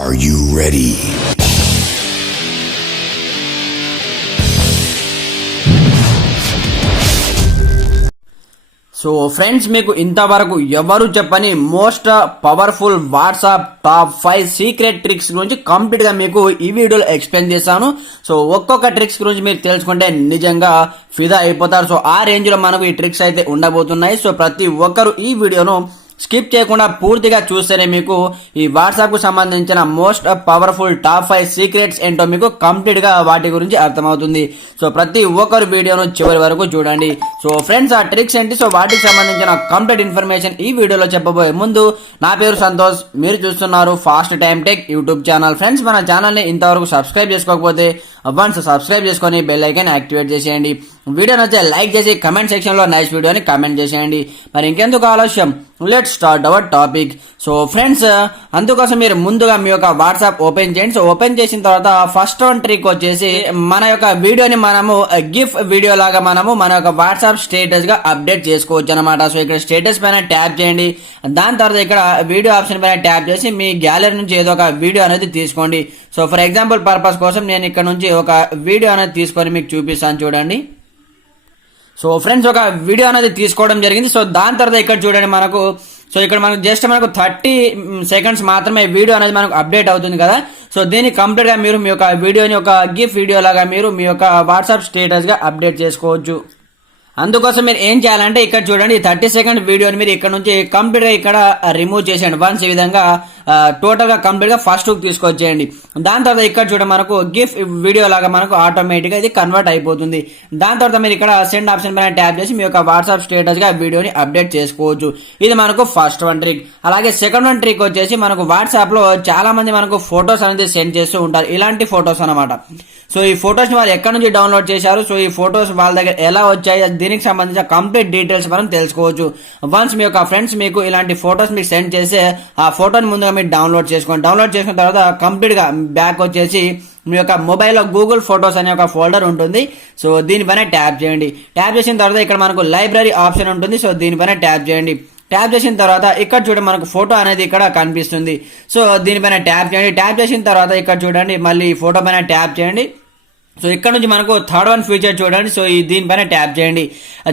Are you ready? So friends, మీకు ఇంతవరకు ఎవరు చెప్పని most powerful WhatsApp top 5 secret tricks గురించి కంప్లీట్ గా మీకు ఈ వీడియోలో ఎక్స్ప్లెయిన్ చేశాను. సో ఒక్కొక్క ట్రిక్స్ గురించి మీరు తెలుసుకుంటే నిజంగా ఫిదా అయిపోతారు. సో ఆ రేంజ్ లో మనకు ఈ ట్రిక్స్ అయితే ఉండబోతున్నాయి. సో ప్రతి ఒక్కరు ఈ వీడియోను స్కిప్ చేయకుండా పూర్తిగా చూస్తేనే మీకు ఈ వాట్సాప్ కు సంబంధించిన మోస్ట్ పవర్ఫుల్ టాప్ 5 సీక్రెట్స్ ఏంటో మీకు కంప్లీట్ గా వాటి గురించి అర్థమవుతుంది. సో ప్రతి ఒక్కరు వీడియోను చివరి వరకు చూడండి. సో ఫ్రెండ్స్, ఆ ట్రిక్స్ ఏంటి, సో వాటికి సంబంధించిన కంప్లీట్ ఇన్ఫర్మేషన్ ఈ వీడియోలో చెప్పబోయే ముందు, నా పేరు సంతోష్, మీరు చూస్తున్నారు fast time tech YouTube channel. Friends, మన ఛానల్ ని ఇంతవరకు సబ్స్క్రైబ్ చేసుకోకపోతే వన్స్ సబ్స్క్రైబ్ చేసుకొని బెల్ ఐకాన్ యాక్టివేట్ చేసేయండి. వీడియో నచ్చితే లైక్ చేసి కమెంట్ సెక్షన్ లో నైస్ వీడియోని కమెంట్ చేసేయండి. మరి ఇంకెందుకు ఆలస్యం, let's start our topic. So friends, అందుకోసం మీరు ముందుగా మీ యొక్క వాట్సాప్ ఓపెన్ చేయండి. సో ఓపెన్ చేసిన తర్వాత ఫస్ట్ వన్ ట్రిక్ వచ్చేసి మన యొక్క వీడియోని మనము గిఫ్ వీడియో లాగా మనము మన యొక్క వాట్సాప్ స్టేటస్ గా అప్డేట్ చేసుకోవచ్చు అనమాట. సో ఇక్కడ స్టేటస్ పైన ట్యాప్ చేయండి. దాని తర్వాత ఇక్కడ వీడియో ఆప్షన్ పైన ట్యాప్ చేసి మీ గ్యాలరీ నుంచి ఏదో ఒక వీడియో అనేది తీసుకోండి. సో ఫర్ ఎగ్జాంపుల్ పర్పస్ కోసం నేను ఇక్కడ నుంచి ఒక వీడియో అనేది తీసుకొని మీకు చూపిస్తాను, చూడండి. సో ఫ్రెండ్స్, ఒక వీడియో అనేది తీసుకోవడం జరిగింది. సో దాని తర్వాత ఇక్కడ చూడండి మనకు, సో ఇక్కడ మనకు 30 సెకండ్స్ మాత్రమే వీడియో అనేది మనకు అప్డేట్ అవుతుంది కదా. సో దీన్ని కంప్లీట్ గా మీరు మీ యొక్క వీడియోని ఒక గిఫ్ వీడియో లాగా మీరు మీ యొక్క వాట్సాప్ స్టేటస్ గా అప్డేట్ చేసుకోవచ్చు. అందుకోసం మీరు ఏం చేయాలంటే ఇక్కడ చూడండి, 30 సెకండ్ వీడియోని మీరు ఇక్కడ నుంచి కంప్లీట్ గా ఇక్కడ రిమూవ్ చేసేయండి. వన్స్ ఈ విధంగా టోటల్ గా కంప్లీట్ గా ఫస్ట్ లుక్ తీసుకొచ్చేయండి. దాని తర్వాత ఇక్కడ చూడండి మనకు గిఫ్ వీడియో లాగా మనకు ఆటోమేటిక్ గా ఇది కన్వర్ట్ అయిపోతుంది. దాని తర్వాత మీరు ఇక్కడ సెండ్ ఆప్షన్ పైన ట్యాప్ చేసి మీ యొక్క వాట్సాప్ స్టేటస్ గా వీడియోని అప్డేట్ చేసుకోవచ్చు. ఇది మనకు ఫస్ట్ వన్ ట్రిక్. అలాగే సెకండ్ వన్ ట్రిక్ వచ్చేసి మనకు వాట్సాప్ లో చాలా మంది మనకు ఫొటోస్ అనేది సెండ్ చేస్తూ ఉంటారు, ఇలాంటి ఫొటోస్ అనమాట. సో ఈ ఫొటోస్ ని వాళ్ళు ఎక్కడి నుంచి డౌన్లోడ్ చేశారు, సో ఈ ఫొటోస్ వాళ్ళ దగ్గర ఎలా వచ్చాయి, దీనికి సంబంధించిన కంప్లీట్ డీటెయిల్స్ మనం తెలుసుకోవచ్చు. వన్స్ మీ యొక్క ఫ్రెండ్స్ మీకు ఇలాంటి ఫొటోస్ మీకు సెండ్ చేస్తే ఆ ఫోటోని ముందుగా మీరు డౌన్లోడ్ చేసుకోండి. డౌన్లోడ్ చేసుకున్న తర్వాత కంప్లీట్ గా బ్యాక్ వచ్చేసి మీ యొక్క మొబైల్లో గూగుల్ ఫొటోస్ అనే ఒక ఫోల్డర్ ఉంటుంది. సో దీనిపైన ట్యాప్ చేయండి. ట్యాప్ చేసిన తర్వాత ఇక్కడ మనకు లైబ్రరీ ఆప్షన్ ఉంటుంది. సో దీనిపైన ట్యాప్ చేయండి. ట్యాప్ చేసిన తర్వాత ఇక్కడ చూడండి మనకు ఫోటో అనేది ఇక్కడ కనిపిస్తుంది. సో దీనిపైన ట్యాప్ చేయండి. ట్యాప్ చేసిన తర్వాత ఇక్కడ చూడండి మళ్ళీ ఫోటో పైన ట్యాప్ చేయండి. సో ఇక్కడ నుంచి మనకు థర్డ్ వన్ ఫీచర్ చూడండి. సో ఈ దీనిపైన ట్యాప్ చేయండి.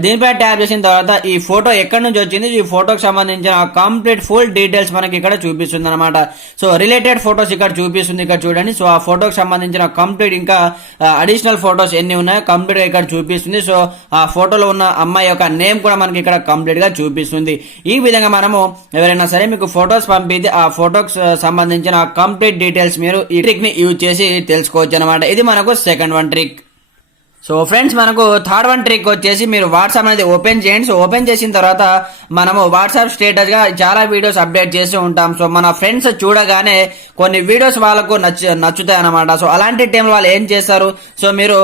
దీనిపైన ట్యాప్ చేసిన తర్వాత ఈ ఫోటో ఎక్కడి నుంచి వచ్చింది, ఈ ఫోటోకి సంబంధించిన కంప్లీట్ ఫుల్ డీటెయిల్స్ మనకి ఇక్కడ చూపిస్తుంది అనమాట. సో రిలేటెడ్ ఫొటోస్ ఇక్కడ చూపిస్తుంది, ఇక్కడ చూడండి. సో ఆ ఫోటోకి సంబంధించిన కంప్లీట్ ఇంకా అడిషనల్ ఫొటోస్ ఎన్ని ఉన్నాయో కంప్లీట్ గా ఇక్కడ చూపిస్తుంది. సో ఆ ఫోటోలో ఉన్న అమ్మాయి యొక్క నేమ్ కూడా మనకి ఇక్కడ కంప్లీట్ గా చూపిస్తుంది. ఈ విధంగా మనము ఎవరైనా సరే మీకు ఫొటోస్ పంపితే ఆ ఫోటోకి సంబంధించిన కంప్లీట్ డీటెయిల్స్ మీరు ఈ ట్రిక్ ని యూజ్ చేసి తెలుసుకోవచ్చు అనమాట. ఇది మనకు second one trick. So friends, మనకు థర్డ్ వన్ ట్రిక్ వచ్చేసి మీరు వాట్సాప్ అనేది ఓపెన్ చేయండి. సో ఓపెన్ చేసిన తర్వాత మనము వాట్సాప్ స్టేటస్ గా చాలా వీడియోస్ అప్డేట్ చేస్తూ ఉంటాం. సో మన ఫ్రెండ్స్ చూడగానే కొన్ని వీడియోస్ వాళ్ళకు నచ్చుతాయి అనమాట. సో అలాంటి టైంలో వాళ్ళు ఏం చేస్తారు, సో మీరు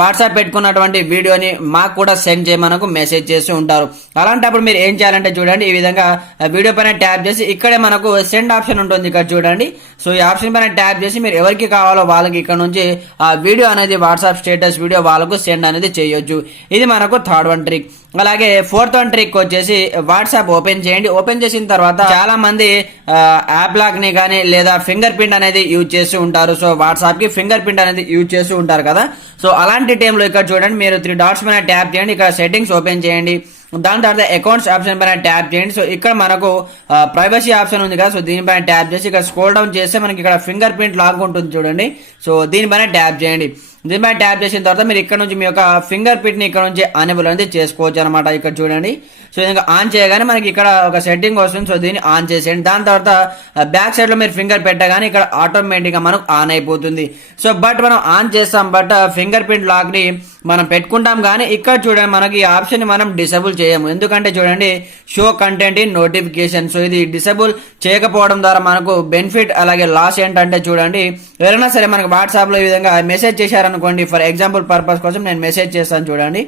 వాట్సాప్ పెట్టుకున్నటువంటి వీడియోని మాకు కూడా సెండ్ చేయమనకు మెసేజ్ చేస్తూ ఉంటారు. అలాంటప్పుడు మీరు ఏం చేయాలంటే చూడండి, ఈ విధంగా వీడియో పైన ట్యాప్ చేసి ఇక్కడే మనకు సెండ్ ఆప్షన్ ఉంటుంది, ఇక్కడ చూడండి. సో ఈ ఆప్షన్ పైన ట్యాప్ చేసి మీరు ఎవరికి కావాలో వాళ్ళకి ఇక్కడ నుంచి ఆ వీడియో అనేది వాట్సాప్ స్టేటస్ వీడియో వాళ్ళకు సెండ్ అనేది చేయొచ్చు. ఇది మనకు థర్డ్ వన్ ట్రిక్. అలాగే ఫోర్త్ వన్ ట్రిక్ వచ్చేసి వాట్సాప్ ఓపెన్ చేయండి. ఓపెన్ చేసిన తర్వాత చాలా మంది యాప్ లాక్ ని కానీ లేదా ఫింగర్ ప్రింట్ అనేది యూజ్ చేస్తూ ఉంటారు. సో వాట్సాప్ కి ఫింగర్ ప్రింట్ అనేది యూజ్ చేస్తూ ఉంటారు కదా. సో అలాంటి టైంలో ఇక్కడ చూడండి మీరు 3 డాట్స్ పైన ట్యాప్ చేయండి. ఇక్కడ సెట్టింగ్స్ ఓపెన్ చేయండి. దాని తర్వాత అకౌంట్స్ ఆప్షన్ పైన ట్యాప్ చేయండి. సో ఇక్కడ మనకు ప్రైవసీ ఆప్షన్ ఉంది కదా. సో దీనిపైన ట్యాప్ చేసి ఇక్కడ స్క్రోల్ డౌన్ చేస్తే మనకి ఇక్కడ ఫింగర్ ప్రింట్ లాక్ ఉంటుంది, చూడండి. సో దీనిపైన ట్యాప్ చేయండి. దీనిపైన ట్యాప్ చేసిన తర్వాత మీరు ఇక్కడ నుంచి మీ యొక్క ఫింగర్ ప్రింట్ ని ఇక్కడ నుంచి అనేబుల్ అనేది చేసుకోవచ్చు అనమాట. ఇక్కడ చూడండి. సో ఇంకా ఆన్ చేయగానే మనకి ఇక్కడ ఒక సెట్టింగ్ వస్తుంది. సో దీన్ని ఆన్ చేసేయండి. దాని తర్వాత బ్యాక్ సైడ్ లో మీరు ఫింగర్ పెట్టగానే ఇక్కడ ఆటోమేటిక్ గా మనకు ఆన్ అయిపోతుంది. సో బట్ మనం ఆన్ చేస్తాం, బట్ ఫింగర్ ప్రింట్ లాక్ ని మనం పెట్టుకుంటాం, కానీ ఇక్కడ చూడండి మనకి ఈ ఆప్షన్ ని మనం డిసేబుల్ చేయము. ఎందుకంటే చూడండి, show content in notification. So ఇది డిసేబుల్ చేయకపోవడం ద్వారా మనకు బెనిఫిట్ అలాగే లాస్ ఏంటంటే చూడండి, ఎవరైనా సరే మనకు వాట్సాప్ లో ఈ విధంగా మెసేజ్ చేశారనుకోండి, ఫర్ ఎగ్జాంపుల్ పర్పస్ కోసం నేను మెసేజ్ చేస్తాను, చూడండి.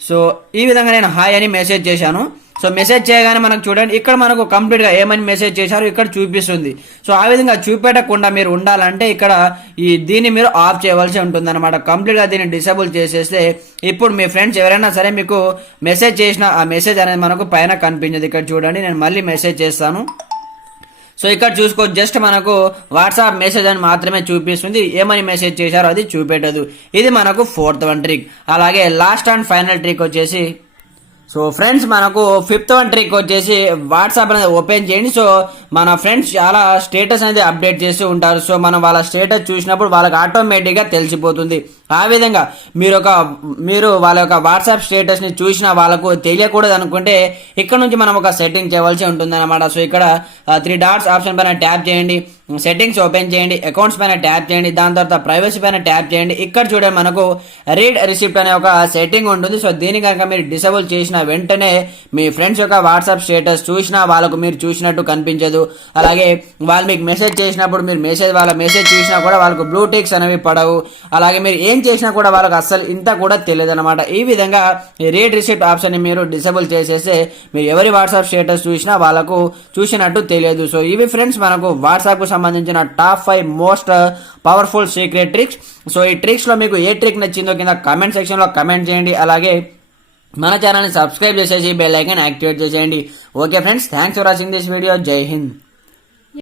సో ఈ విధంగా నేను హాయ్ అని మెసేజ్ చేశాను. సో మెసేజ్ చేయగానే మనకు చూడండి ఇక్కడ మనకు కంప్లీట్ గా ఏమని మెసేజ్ చేశారు ఇక్కడ చూపిస్తుంది. సో ఆ విధంగా చూపెట్టకుండా మీరు ఉండాలంటే ఇక్కడ దీన్ని మీరు ఆఫ్ చేయవలసి ఉంటుంది అనమాట. కంప్లీట్ గా దీన్ని డిసేబుల్ చేసేస్తే ఇప్పుడు మీ ఫ్రెండ్స్ ఎవరైనా సరే మీకు మెసేజ్ చేసిన ఆ మెసేజ్ అనేది మనకు పైన కనిపించదు. ఇక్కడ చూడండి, నేను మళ్ళీ మెసేజ్ చేస్తాను. సో ఇక్కడ చూసుకో జస్ట్ మనకు వాట్సాప్ మెసేజ్ అని మాత్రమే చూపిస్తుంది, ఏమని మెసేజ్ చేశారో అది చూపెట్టదు. ఇది మనకు 4th వన్ ట్రిక్. అలాగే లాస్ట్ అండ్ ఫైనల్ ట్రిక్ వచ్చేసి, సో ఫ్రెండ్స్ మనకు 5th వన్ ట్రిక్ వచ్చేసి వాట్సాప్ అనేది ఓపెన్ చేయండి. సో మన ఫ్రెండ్స్ చాలా స్టేటస్ అనేది అప్డేట్ చేస్తూ ఉంటారు. సో మనం వాళ్ళ స్టేటస్ చూసినప్పుడు వాళ్ళకి ఆటోమేటిక్గా తెలిసిపోతుంది. ఆ విధంగా మీరు వాళ్ళ యొక్క వాట్సాప్ స్టేటస్ ని చూసిన వాళ్ళకు తెలియకూడదు అనుకుంటే ఇక్కడ నుంచి మనం ఒక సెట్టింగ్ చేయవలసి ఉంటుంది అనమాట. సో ఇక్కడ 3 డాట్స్ ఆప్షన్ పైన ట్యాప్ చేయండి, సెట్టింగ్స్ ఓపెన్ చేయండి, అకౌంట్స్ పైన ట్యాప్ చేయండి, దాని తర్వాత ప్రైవసీ పైన ట్యాప్ చేయండి. ఇక్కడ చూడండి మనకు రీడ్ రిసిప్ట్ అనే ఒక సెట్టింగ్ ఉంటుంది. సో దీని కనుక మీరు డిసేబుల్ చేసిన వెంటనే మీ ఫ్రెండ్స్ యొక్క వాట్సాప్ స్టేటస్ చూసినా వాళ్ళకు మీరు చూసినట్టు కనిపించదు. అలాగే వాళ్ళు మీకు మెసేజ్ చేసినప్పుడు మీరు వాళ్ళ మెసేజ్ చూసినా కూడా వాళ్ళకు బ్లూ టిక్స్ అనేవి పడవు. అలాగే మీరు ఏం చేసినా కూడా వాళ్ళకి అస్సలు ఇంత కూడా తెలియదు అనమాట. ఈ విధంగా రీడ్ రిసిప్ట్ ఆప్షన్ ని మీరు డిసేబుల్ చేసేస్తే మీరు ఎవరి వాట్సాప్ స్టేటస్ చూసినా వాళ్ళకు చూసినట్టు తెలియదు. సో ఇవి ఫ్రెండ్స్ మనకు వాట్సాప్ కు సంబంధించిన top 5 most powerful secret tricks. So ఈ ట్రిక్స్ లో మీకు ఏ ట్రిక్ నచ్చిందో కింద కమెంట్ సెక్షన్ లో కమెంట్ చేయండి. అలాగే మన ఛానల్ ని సబ్స్క్రైబ్ చేసేసి బెల్ ఐకాన్ యాక్టివేట్ చేసేయండి. Okay friends, thanks for watching this video. జై హింద్.